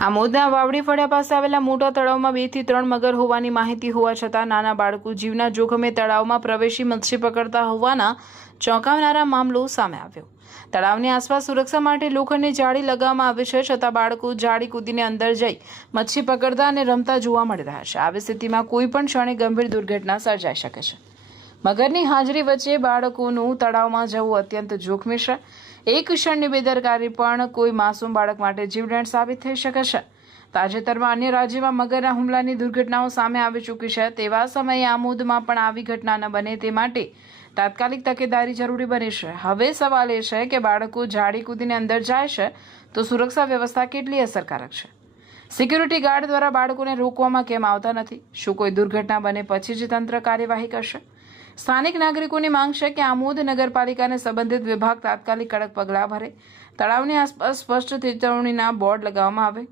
આમોદના વાવડી ફળિયા પાસે આવેલા મોટા તળાવમાં 2 થી 3 મગર હોવાની માહિતી હોવા છતાં નાના બાળકો જીવના જોખમે તળાવમાં પ્રવેશી મચ્છી પકડતા હોવાના ચોંકાવનારા મામલો સામે આવ્યો। તળાવની આસપાસ સુરક્ષા માટે લોખંડની જાળી લગાવવામાં આવી છે, છતાં બાળકો જાળી કૂદીને અંદર જઈ મચ્છી પકડતા અને રમતા જોવા મળી રહ્યા છે। આવી સ્થિતિમાં કોઈ પણ ક્ષણે ગંભીર દુર્ઘટના સર્જાઈ શકે છે। મગરની હાજરી વચ્ચે બાળકોનું તળાવમાં જવું અત્યંત જોખમી છે। એક ક્ષણની બેદરકારી પણ કોઈ માસૂમ બાળક માટે જીવલેણ સાબિત થઈ શકે છે। તાજેતરમાં અન્ય રાજ્યમાં મગરના હુમલાની દુર્ઘટનાઓ સામે આવી ચૂકી છે। તેવા સમયે આમોદમાં પણ આવી ઘટના ન બને તે માટે તાત્કાલિક તકેદારી જરૂરી બની છે। હવે સવાલ એ છે કે બાળકો જાળી કૂદીને અંદર જાય છે તો સુરક્ષા વ્યવસ્થા કેટલી અસરકારક છે? સિક્યુરિટી ગાર્ડ દ્વારા બાળકોને રોકવામાં કેમ આવતા નથી? શું કોઈ દુર્ઘટના બને પછી જ તંત્ર કાર્યવાહી કરશે? સ્થાનિક નાગરિકોની માંગ છે કે આમોદ નગરપાલિકાને સંબંધિત વિભાગ તાત્કાલિક કડક પગલાં ભરે, તળાવની આસપાસ સ્પષ્ટ ચેતવણીના બોર્ડ લગાવવામાં આવે,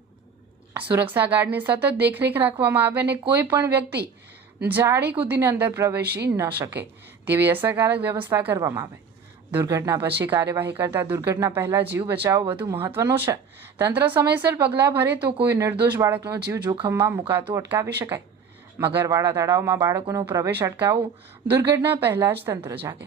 સુરક્ષા ગાર્ડની સતત દેખરેખ રાખવામાં આવે અને કોઈ પણ વ્યક્તિ જાળી કૂદીને અંદર પ્રવેશી ન શકે તેવી અસરકારક વ્યવસ્થા કરવામાં આવે। દુર્ઘટના પછી કાર્યવાહી કરતા દુર્ઘટના પહેલા જીવ બચાવવો વધુ મહત્વનો છે। તંત્ર સમયસર પગલાં ભરે તો કોઈ નિર્દોષ બાળકનો જીવ જોખમમાં મુકાતો અટકાવી શકાય। મગરવાળા તળાવમાં બાળકોનો પ્રવેશ અટકાવવું દુર્ઘટના પહેલા જ તંત્ર જાગે।